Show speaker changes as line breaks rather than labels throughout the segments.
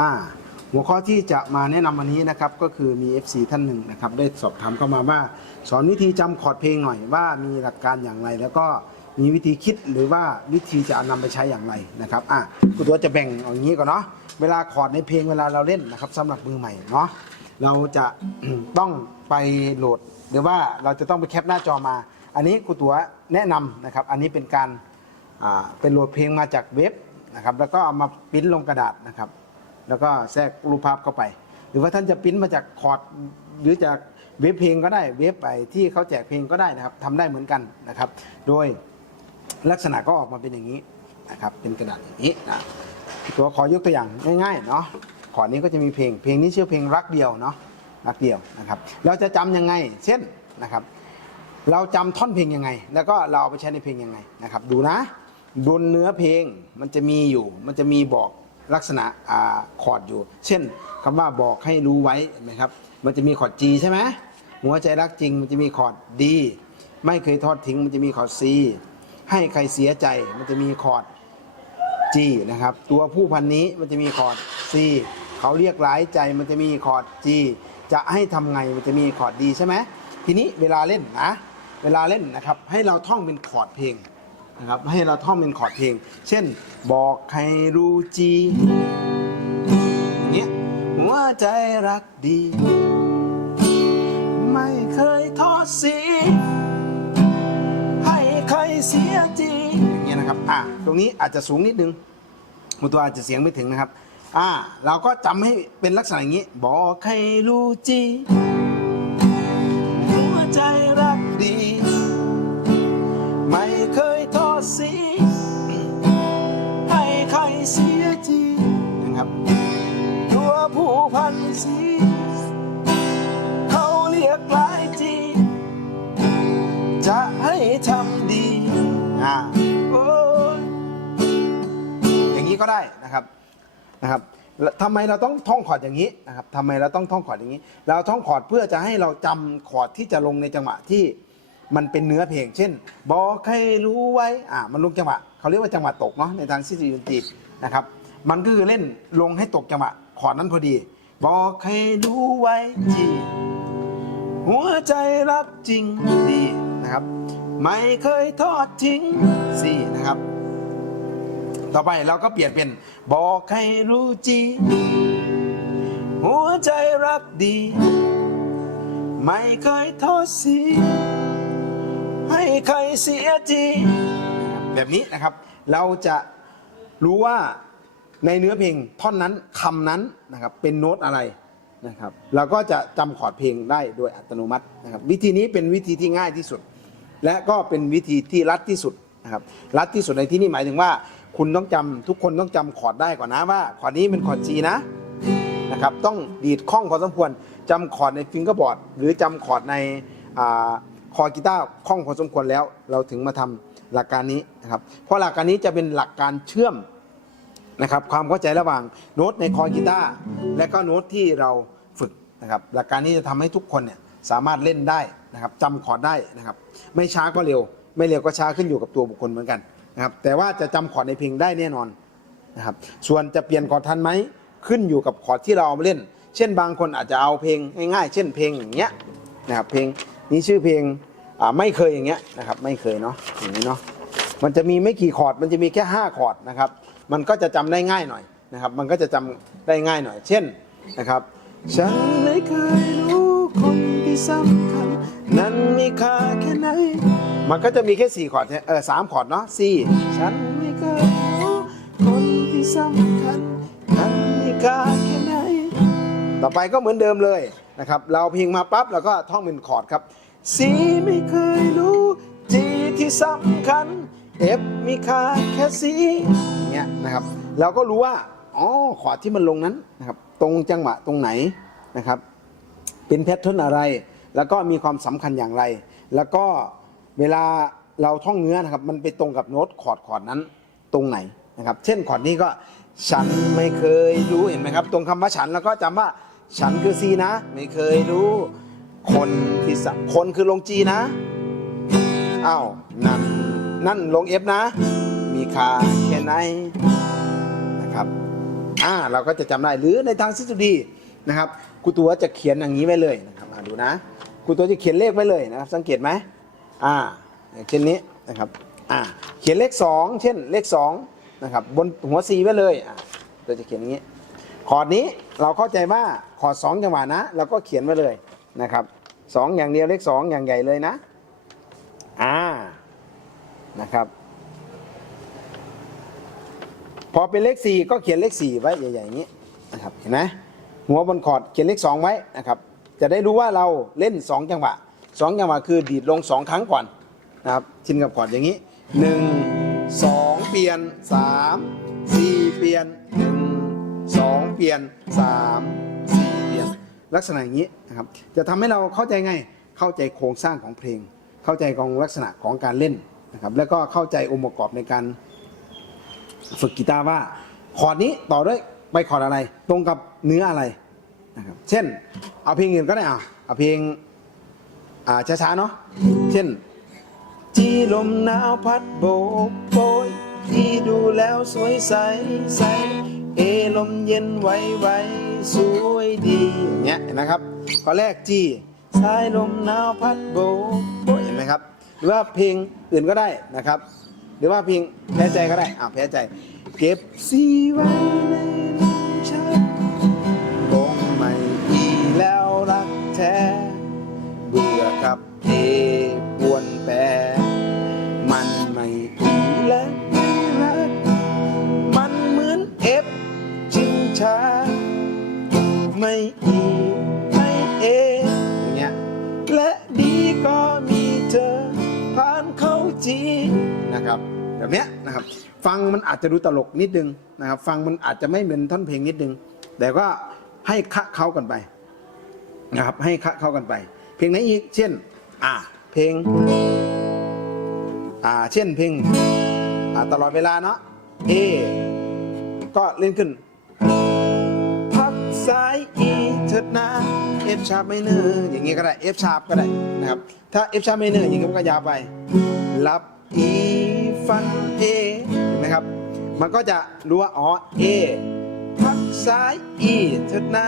อ่าหัวข้อที่จะมาแนะนำวันนี้นะครับก็คือมี FC ท่านหนึ่งนะครับได้สอบถามเข้ามาว่า สอนวิธีจำคอร์ดเพลงหน่อยว่ามีหลักการอย่างไร แล้วก็มีวิธีคิดหรือว่าวิธีจะนำไปใช้อย่างไรนะครับอะคุณตัวจะแบ่งอย่างนี้ก่อนเนาะเวลาคอร์ดในเพลงเวลาเราเล่นนะครับสำหรับมือใหม่เนาะเราจะต้องไปโหลด หรือว่าเราจะต้องไปแคปหน้าจอมา อันนี้ครูตัวแนะนำนะครับ อันนี้เป็นการเป็นโหลดเพลงมาจากเว็บนะครับแล้วก็เอามาปริ้นลงกระดาษนะครับ แล้วก็แทรกรูปภาพเข้าไป หรือว่าท่านจะปริ้นมาจากคอร์ดหรือจากเว็บเพลงก็ได้เว็บไปที่เขาแจกเพลงก็ได้นะครับทำได้เหมือนกันนะครับ โดยลักษณะก็ออกมาเป็นอย่างนี้นะครับเป็นกระดาษอย่างนี้นะตัวขอยกตัวอย่างง่ายๆเนาะคอร์ดนี้ก็จะมีเพลง เพลงนี้ชื่อเพลงรักเดียวเนาะรักเดียวนะครับ เราจะจำยังไง เช่นนะครับ เราจำท่อนเพลงยังไง แล้วก็เราเอาไปใช้ในเพลงยังไงนะครับ ดูนะบนเนื้อเพลงมันจะมีอยู่ มันจะมีบอก ลักษณะคอร์ดอยู่ เช่นคำว่าบอกให้รู้ไว้นะครับ มันจะมีคอร์ด G ใช่ไหมหัวใจรักจริงมันจะมีคอร์ด D ไม่เคยทอดทิ้งมันจะมีคอร์ด C ให้ใครเสียใจมันจะมีคอร์ด G นะครับ ตัวผู้พันนี้มันจะมีคอร์ด C เขาเรียกร้ายใจมันจะมีคอร์ด G จะให้ทำไงมันจะมีคอร์ด D ใช่ไหมทีนี้เวลาเล่นนะ เวลาเล่นนะครับให้เราท่องเป็นคอร์ดเพลง นะครับ ให้เราท่องเป็นคอร์ดเพลง เช่น บอกให้รู้ G อย่างเงี้ยหัวใจรักดี ไม่เคยทอดสีให้ใครเสียจีอย่างเงี้ยนะครับอะตรงนี้อาจจะสูงนิดนึงมุตัวอาจจะเสียงไม่ถึงนะครับอ่าเราก็จำให้เป็นลักษณะอย่างนี้ บอกให้รู้จีหัวใจรักดี พันสีเขาเรียกหลายจีจะให้ทำดีอ่าโอ้ยอย่างนี้ก็ได้นะครับนะครับทำไมเราต้องท่องคอร์ดอย่างนี้นะครับทำไมเราต้องท่องคอร์ดอย่างนี้ เราท่องคอร์ดเพื่อจะให้เราจำคอร์ดที่จะลงในจังหวะที่มันเป็นเนื้อเพลง เช่น บอกให้รู้ไว้อ่ามันลงจังหวะเขาเรียกว่าจังหวะตกเนาะในทางทฤษฎีดนตีนะครับ มันก็คือเล่นลงให้ตกจังหวะคอร์ดนั้นพอดี บอกให้รู้ไว้จีหัวใจรักจริงดีนะครับ ไม่เคยทอดทิ้งสี่นะครับ ต่อไปเราก็เปลี่ยนเป็น บอกให้รู้จริงหัวใจรักดี ไม่เคยทอดสีให้ใครเสียจีแบบนี้นะครับ เราจะรู้ว่า ในเนื้อเพลงท่อนนั้นคำนั้นนะครับเป็นโน้ตอะไรนะครับเราก็จะจำคอร์ดเพลงได้โดยอัตโนมัตินะครับวิธีนี้เป็นวิธีที่ง่ายที่สุด และก็เป็นวิธีที่รัดที่สุดนะครับรัดที่สุดในที่นี้หมายถึงว่า คุณต้องจำทุกคนต้องจำคอร์ดได้ก่อนนะว่าคอร์ดนี้เป็นคอร์ด G นะนะครับต้องดีดคล่องพอสมควรจำคอร์ดในฟิงเกอร์บอร์ดหรือจำคอร์ดในอาคอร์ดกีตาร์คล่องพอสมควรแล้ว เราถึงมาทำหลักการนี้นะครับเพราะหลักการนี้จะเป็นหลักการเชื่อม นะครับความเข้าใจระหว่างโน้ตในคอร์ดกีตาร์และก็โน้ตที่เราฝึกนะครับหลักการนี้จะทำให้ทุกคนเนี่ยสามารถเล่นได้นะครับจำคอร์ดได้นะครับ ไม่ช้าก็เร็ว ไม่เร็วก็ช้าขึ้นอยู่กับตัวบุคคลเหมือนกันนะครับ แต่ว่าจะจำคอร์ดในเพลงได้แน่นอนนะครับ ส่วนจะเปลี่ยนคอร์ดทันไหมขึ้นอยู่กับคอร์ดที่เราเอามาเล่น เช่นบางคนอาจจะเอาเพลงง่ายๆ เช่นเพลงอย่างเงี้ยนะครับเพลงนี้ชื่อเพลงไม่เคยอย่างเงี้ยนะครับไม่เคยเนาะอย่างนี้เนาะมันจะมีไม่กี่คอร์ดมันจะมีแค่5คอร์ดนะครับ มันก็จะจำได้ง่ายหน่อยนะครับ มันก็จะจำได้ง่ายหน่อย เช่นนะครับฉันไม่เคยรู้คนที่สำคัญ นั้นมีค่าแค่ไหน มันก็จะมีแค่4คอร์ดเนี่ยเออสามคอร์ดเนาะ C ฉันไม่เคยรู้คนที่สำคัญ นั้นมีค่าแค่ไหน ต่อไปก็เหมือนเดิมเลยนะครับ เราเพียงมาปั๊บเราก็ท่องเป็นคอร์ดครับ C ไม่เคยรู้ G ที่สำคัญ F มีค่าแค่ C อย่างเงี้ยนะครับเราก็รู้ว่าอ๋อคอดที่มันลงนั้นนะครับตรงจังหวะตรงไหนนะครับเป็นแพทเทิร์นอะไร แล้วก็มีความสำคัญอย่างไร แล้วก็เวลาเราท่องเนื้อนะครับมันไปตรงกับโน้ตคอร์ดคอร์ดนั้นตรงไหนนะครับเช่นคอร์ดนี้ก็ฉันไม่เคยรู้เห็นไหมครับ ตรงคำว่าฉันแล้วก็จำว่าฉันคือ C นะ ไม่เคยรู้ คนที่สคนคือลง G นะอ้าวนั่น นั่นลง F นะ มีคาแค่ไหนนะครับอ่าเราก็จะจำได้หรือในทางทฤษฎีนะครับครูตัวจะเขียนอย่างนี้ไว้เลยนะครับอ่าดูนะครูตัวจะเขียนเลขไว้เลยนะครับ สังเกตไหมอ่าอย่างเช่นนี้นะครับอ่าเขียนเลข 2 เช่นเลข2นะครับบนหัว C ไว้เลยอ่าตัวจะเขียนอย่างนี้คอร์ดนี้เราเข้าใจว่าคอร์ด2จังหวะนะ เราก็เขียนไว้เลยนะครับสองอย่างเดียวเลข2อย่างใหญ่เลยนะ นะครับ พอเป็นเลข4ก็เขียนเลข4ไว้ใหญ่ๆอย่างนี้นะครับเห็นไหมหัวบนคอร์ดเขียนเลข2ไว้นะครับ จะได้รู้ว่าเราเล่น2จังหวะ2จังหวะคือดีดลง2ครั้งก่อนนะครับชินกับคอร์ดอย่างนี้1 2เปลี่ยน3 4เปลี่ยน1 2เปลี่ยน3 4เปลี่ยนลักษณะอย่างนี้นะครับ จะทำให้เราเข้าใจไงเข้าใจโครงสร้างของเพลง เข้าใจของลักษณะของการเล่น นะครับแล้วก็เข้าใจองค์ประกอบในการฝึกกีตาร์ว่าคอร์ดนี้ต่อด้วยไปคอร์ดอะไร ตรงกับเนื้ออะไรนะครับเช่น เอาเพลงอื่นก็ได้เอาเอาเพลงอ่าช้าๆเนาะเช่นจีลมหนาวพัดโบกโบยที่ดูแล้วสวยใสใสเอลมเย็นไวไวสวยดีอย่างเงี้ยนไหมครับข้อแรกจีสายลมหนาวพัดโบกโบยเห็นไหมครับ หรือว่าเพลงอื่นก็ได้นะครับ หรือว่าเพียงแพ้ใจก็ได้อ่าแพ้ใจ เก็บสีไว้ในลิ้นคงไม่อีแล้วรักแท้เบื่อกับเอปวนแปรมันไม่อีและไม่รัก มันเหมือนเอฟชิงช้าไม่ แบบเนี้ยนะครับ ฟังมันอาจจะดูตลกนิดนึงนะครับ ฟังมันอาจจะไม่เหมือนท่อนเพลงนิดนึง แต่ก็ให้คะเข้ากันไปนะครับ ให้คะเข้ากันไป เพลงไหนอีก เช่น อ่า เพลง อ่า เช่นเพลง อ่า ตลอดเวลาเนาะ A ก็เล่นขึ้น พักซ้ายอีเถิดนะ F sharp minor ออย่างงี้ก็ได้ F sharp ก็ได้นะครับ ถ้า F sharp minor ออย่างงี้มันก็ยาวไปรับ E ฟัน A เห็นไหมครับ มันก็จะรู้ว่าอ๋อ A พักซ้าย E เถิดนะ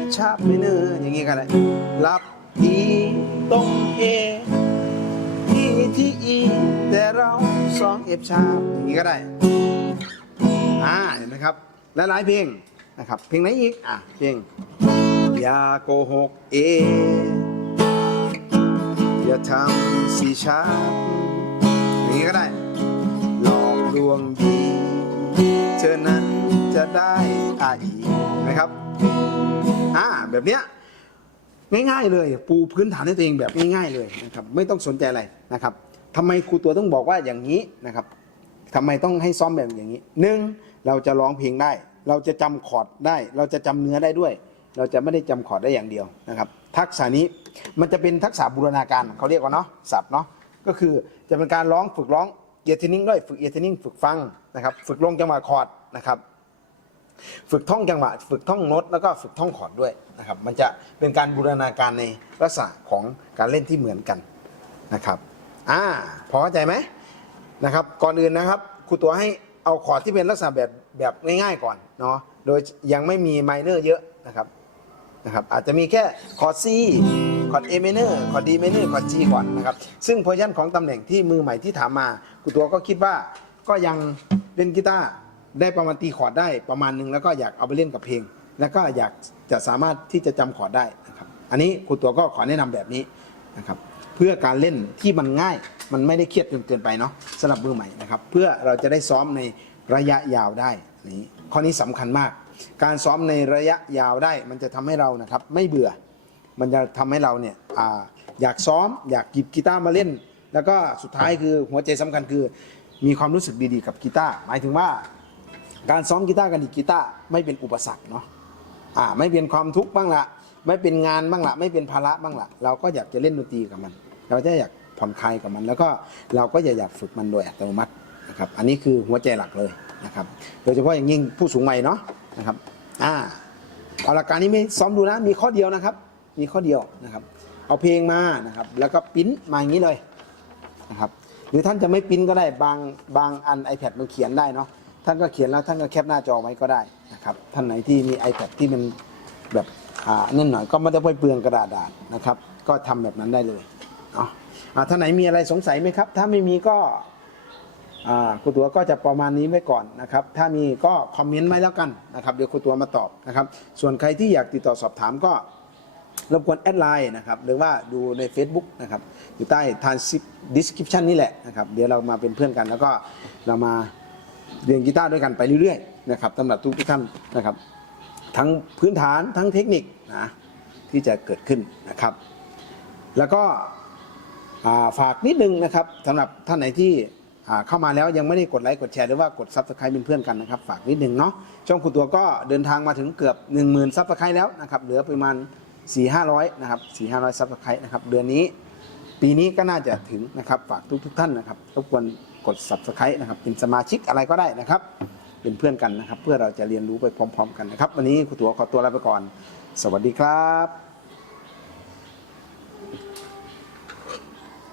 F sharp minor ออย่างงี้ก็ได้รับ E ตรง A ที่ที่ E แต่เราสอง F sharp อย่างงี้ก็ได้อ่าเห็นไหมครับและหลายเพลงนะครับ เพลงไหนอีกอะเพลงอย่าโกหกเอ อย่าทำสีช้าอย่างนี้ก็ได้ หลอกลวงดีเธอนั้นจะได้อาอีนะครับอ่าแบบเนี้ยง่ายๆเลยปูพื้นฐานให้ตัวเองแบบง่ายๆเลยนะครับไม่ต้องสนใจอะไรนะครับทำไมครูตัวต้องบอกว่าอย่างนี้นะครับทำไมต้องให้ซ้อมแบบอย่างนี้หนึ่งเราจะร้องเพลงได้ เราจะจำคอร์ดได้ เราจะจำเนื้อได้ด้วย เราจะไม่ได้จำคอร์ดได้อย่างเดียวนะครับทักษะนี้มันจะเป็นทักษะบูรณาการเขาเรียกว่าเนาะศัพท์เนาะก็คือจะเป็นการร้องฝึกร้อง เอียร์เทนนิ่งด้วยฝึกเอียร์เทนนิ่งฝึกฟังนะครับฝึกลงจังหวะคอร์ดนะครับฝึกท่องจังหวะฝึกท่องโน้ตแล้วก็ฝึกท่องคอร์ดด้วยนะครับมันจะเป็นการบูรณาการในลักษณะของการเล่นที่เหมือนกันนะครับอ่าพอเข้าใจไหมนะครับก่อนอื่นนะครับครูตัวให้เอาคอร์ดที่เป็นลักษณะแบบแบบง่ายๆก่อนเนาะโดยยังไม่มีไมเนอร์เยอะนะครับ นะครับอาจจะมีแค่คอร์ด C คอร์ด A minor คอร์ด D minor คอร์ด G ก่อนนะครับซึ่งโพซิชันของตำแหน่งที่มือใหม่ที่ถามมาครูตัวก็คิดว่าก็ยังเล่นกีตาร์ได้ประมาณตีคอร์ดได้ประมาณหนึงแล้วก็อยากเอาไปเล่นกับเพลง แล้วก็อยากจะสามารถที่จะจำคอร์ดได้นะครับอันนี้ครูตัวก็ขอแนะนำแบบนี้นะครับเพื่อการเล่นที่มันง่ายมันไม่ได้เครียดจนเกินไปเนาะสำหรับมือใหม่นะครับเพื่อเราจะได้ซ้อมในระยะยาวได้นี่ข้อนี้สำคัญมาก การซ้อมในระยะยาวได้ มันจะทำให้เรานะครับไม่เบื่อ มันจะทำให้เราเนี่ยออยากซ้อม อยากหยิบกีตาร์มาเล่น แล้วก็สุดท้ายคือหัวใจสำคัญคือ มีความรู้สึกดีๆกับกีตาร์หมายถึงว่าการซ้อมกีตาร์กันดีกีตาร์ไม่เป็นอุปสรรคเนาะอ่าไม่เป็นความทุกข์บ้างละไม่เป็นงานบ้างละไม่เป็นภาระบ้างละเราก็อยากจะเล่นดนตรีกับมัน เราจะอยากผ่อนคลายกับมัน แล้วก็เราก็อยากอยากฝึกมันโดยอัตโนมัตินะครับอันนี้คือหัวใจหลักเลยนะครับโดยเฉพาะอย่างยิ่งผู้สูงวัยเนาะ นะครับอ่าเอาหลักการนี้ไม่ซ้อมดูนะมีข้อเดียวนะครับ มีข้อเดียวนะครับ เอาเพลงมานะครับ แล้วก็ปิ้นมาอย่างนี้เลยนะครับหรือท่านจะไม่ปิ้นก็ได้บางบางอัน iPad มันเขียนได้เนาะท่านก็เขียนแล้วท่านก็แคปหน้าจอไว้ก็ได้นะครับท่านไหนที่มี iPad ที่มันแบบอ่านั่นหน่อยก็ไม่ต้องไปเปลืองกระดาษดาษนะครับ ก็ทำแบบนั้นได้เลยเนาะอ่าท่านไหนมีอะไรสงสัยไหมครับ ถ้าไม่มีก็ ครูตัวก็จะประมาณนี้ไว้ก่อนนะครับ ถ้ามีก็คอมเมนต์ไว้แล้วกันนะครับ เดี๋ยวครูตัวมาตอบนะครับ ส่วนใครที่อยากติดต่อสอบถามก็รบกวนแอดไลน์นะครับหรือว่าดูใน Facebook นะครับอยู่ใต้ทานดิสคริปชันนี่แหละนะครับเดี๋ยวเรามาเป็นเพื่อนกัน แล้วก็เรามาเรียนกีตาร์ด้วยกันไปเรื่อยๆนะครับสำหรับทุกทุกท่านนะครับ ทั้งพื้นฐานทั้งเทคนิคนะที่จะเกิดขึ้นนะครับ แล้วก็ฝากนิดนึงนะครับสำหรับท่านไหนที่ เข้ามาแล้วยังไม่ได้กดไลค์กดแชร์หรือว่ากดซับสไครต์เป็นเพื่อนกันนะครับฝากนิดนึงเนาะช่องคุณตัวก็เดินทางมาถึงเกือบ 1 0,000ซับสไครต์แล้วนะครับเหลือประมาณ 4 5 0 0นะครับ4 5 0 0ซับสไครต์นะครับเดือนนี้ ปีนี้ก็น่าจะถึงนะครับฝากทุกทุกท่านนะครับรบกวนกด subscribe นะครับเป็นสมาชิกอะไรก็ได้นะครับ เป็นเพื่อนกันนะครับ เพื่อเราจะเรียนรู้ไปพร้อม ๆ กันนะครับ วันนี้ครูตัวขอตัวลาไปก่อน สวัสดีครับ